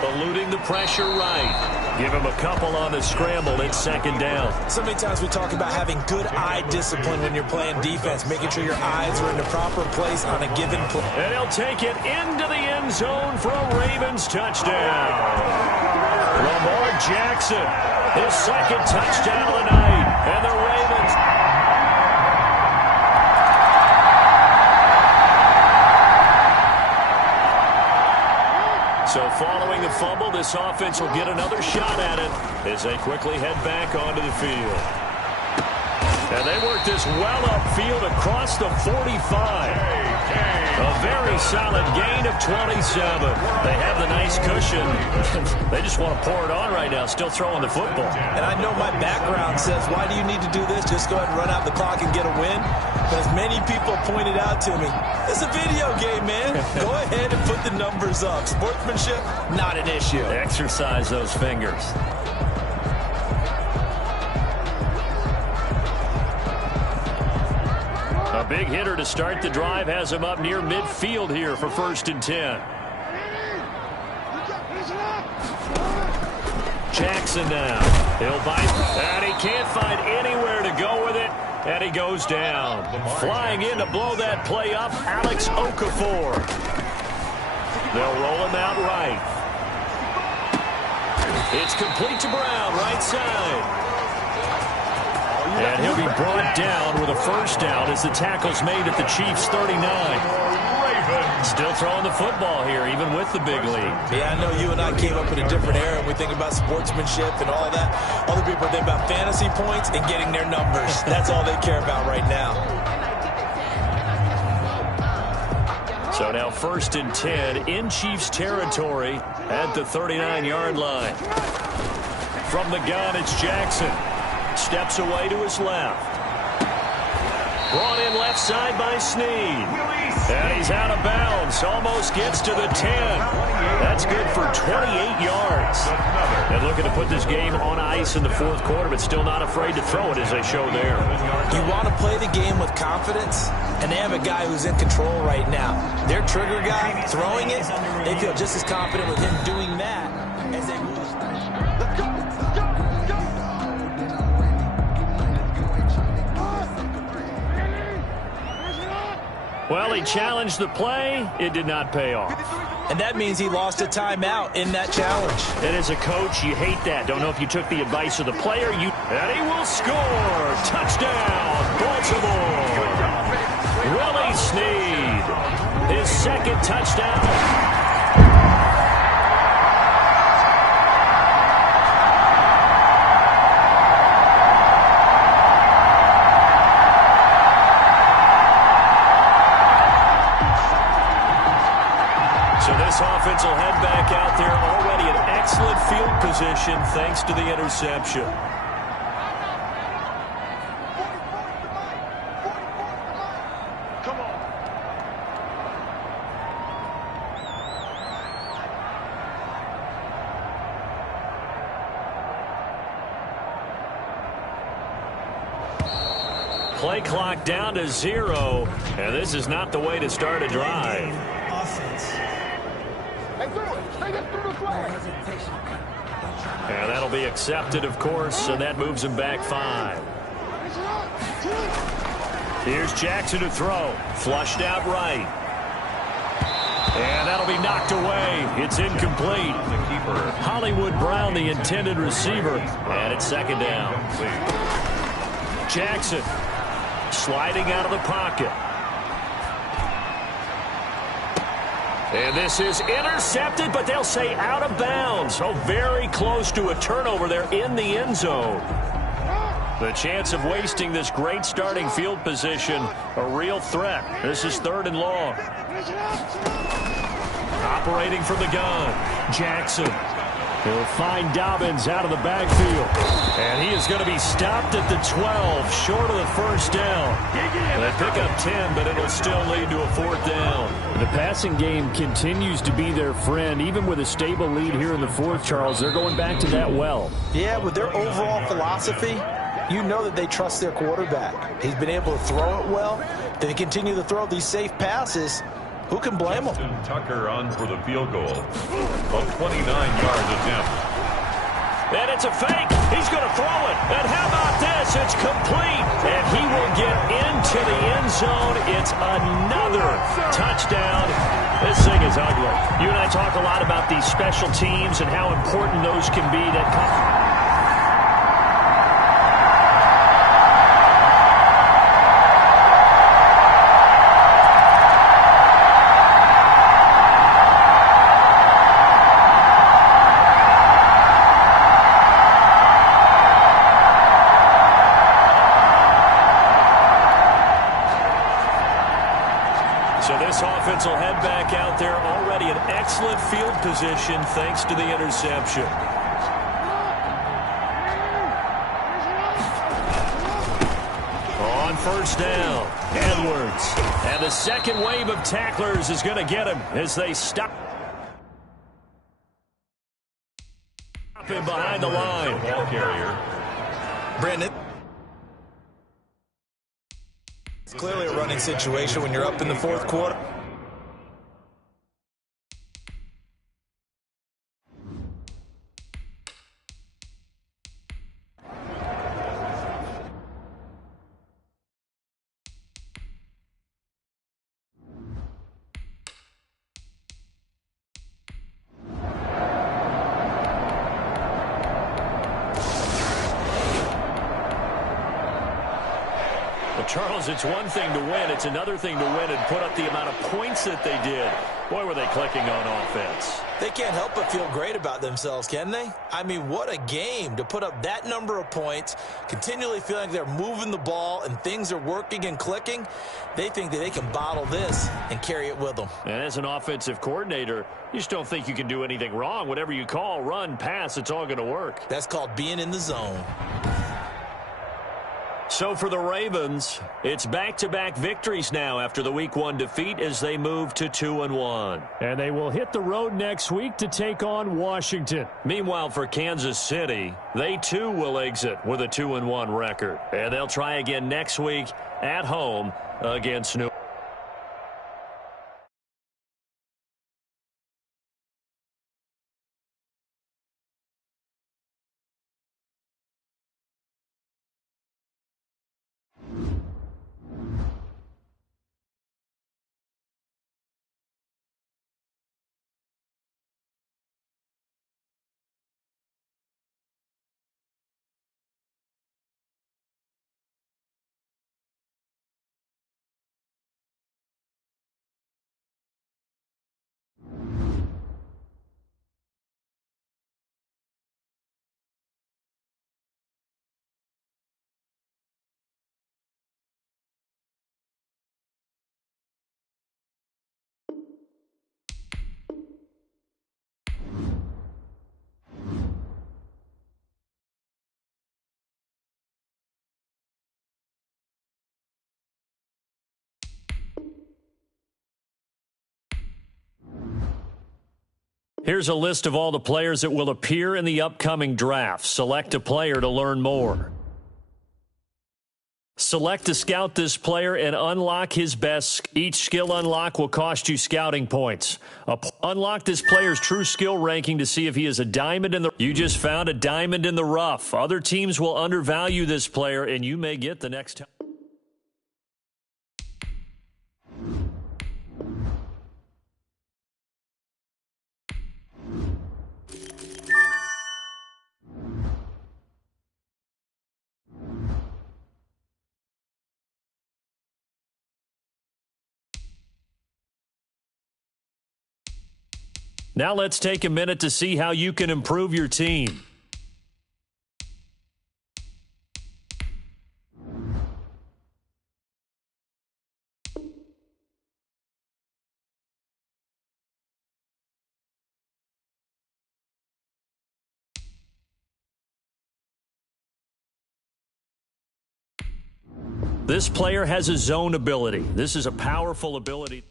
Eluding the pressure right. Give him a couple on the scramble. It's 2nd down. So many times we talk about having good eye discipline when you're playing defense, making sure your eyes are in the proper place on a given play. And he'll take it into the end zone for a Ravens touchdown. Lamar Jackson, his 2nd touchdown of the night. And the Ravens So following the fumble, this offense will get another shot at it as they quickly head back onto the field. And they work this well upfield across the 45. A very solid gain of 27. They have the nice cushion. They just want to pour it on right now, still throwing the football. And I know my background says, why do you need to do this? Just go ahead and run out the clock and get a win. But as many people pointed out to me, it's a video game, man. Go ahead and put the numbers up. Sportsmanship, not an issue. Exercise those fingers. A big hitter to start the drive has him up near midfield here for 1st and 10. Jackson now. He'll bite, and he can't find anywhere to go with it, and he goes down. Flying in to blow that play up, Alex Okafor. They'll roll him out right. It's complete to Brown, right side. And he'll be brought down with a 1st down as the tackle's made at the Chiefs' 39. Still throwing the football here, even with the big lead. Yeah, I know you and I came up in a different era, and we think about sportsmanship and all that. Other people think about fantasy points and getting their numbers. That's all they care about right now. So now 1st and 10 in Chiefs territory at the 39-yard line. From the gun, it's Jackson. Steps away to his left. Brought in left side by Snead. And he's out of bounds. Almost gets to the 10. That's good for 28 yards. And looking to put this game on ice in the 4th quarter, but still not afraid to throw it as they show there. You want to play the game with confidence, and they have a guy who's in control right now. Their trigger guy throwing it, they feel just as confident with him doing that as they will. Well, he challenged the play. It did not pay off. And that means he lost a timeout in that challenge. And as a coach, you hate that. Don't know if you took the advice of the player. And he will score. Touchdown, Baltimore. Willie Snead, his 2nd touchdown. Offense will head back out there, already in excellent field position thanks to the interception. Play clock down to 0, and this is not the way to start a drive. Offense. And that'll be accepted, of course, and that moves him back 5. Here's Jackson to throw. Flushed out right. And that'll be knocked away. It's incomplete. Hollywood Brown, the intended receiver, and it's 2nd down. Jackson sliding out of the pocket. And this is intercepted, but they'll say out of bounds. Oh, very close to a turnover there in the end zone. The chance of wasting this great starting field position, a real threat. This is 3rd and long. Operating from the gun, Jackson. He'll find Dobbins out of the backfield. And he is going to be stopped at the 12, short of the 1st down. They pick up 10, but it'll still lead to a 4th down. The passing game continues to be their friend. Even with a stable lead here in the 4th, Charles, they're going back to that well. Yeah, with their overall philosophy, you know that they trust their quarterback. He's been able to throw it well. They continue to throw these safe passes. Who can blame him? Tucker on for the field goal. A 29-yard attempt. And it's a fake. He's going to throw it. And how about this? It's complete. And he will get into the end zone. It's another touchdown. This thing is ugly. You and I talk a lot about these special teams and how important those can be. position thanks to the interception. On first down, Edwards. And the second wave of tacklers is going to get him as they stop him behind the line. Ball carrier. Brandon. It's clearly a running situation when you're up in the fourth quarter. Charles, it's one thing to win. It's another thing to win and put up the amount of points that they did. Boy, were they clicking on offense. They can't help but feel great about themselves, can they? I mean, what a game to put up that number of points, continually feeling like they're moving the ball and things are working and clicking. They think that they can bottle this and carry it with them. And as an offensive coordinator, you just don't think you can do anything wrong. Whatever you call, run, pass, it's all going to work. That's called being in the zone. So for the Ravens, it's back-to-back victories now after the Week 1 defeat as they move to 2-1. And they will hit the road next week to take on Washington. Meanwhile, for Kansas City, they too will exit with a 2-1 record. And they'll try again next week at home against New York. Here's a list of all the players that will appear in the upcoming draft. Select a player to learn more. Select to scout this player and unlock his best. Each skill unlock will cost you scouting points. Unlock this player's true skill ranking to see if he is a diamond in the... You just found a diamond in the rough. Other teams will undervalue this player, and you may get the next time. Now let's take a minute to see how you can improve your team. This player has a zone ability. This is a powerful ability.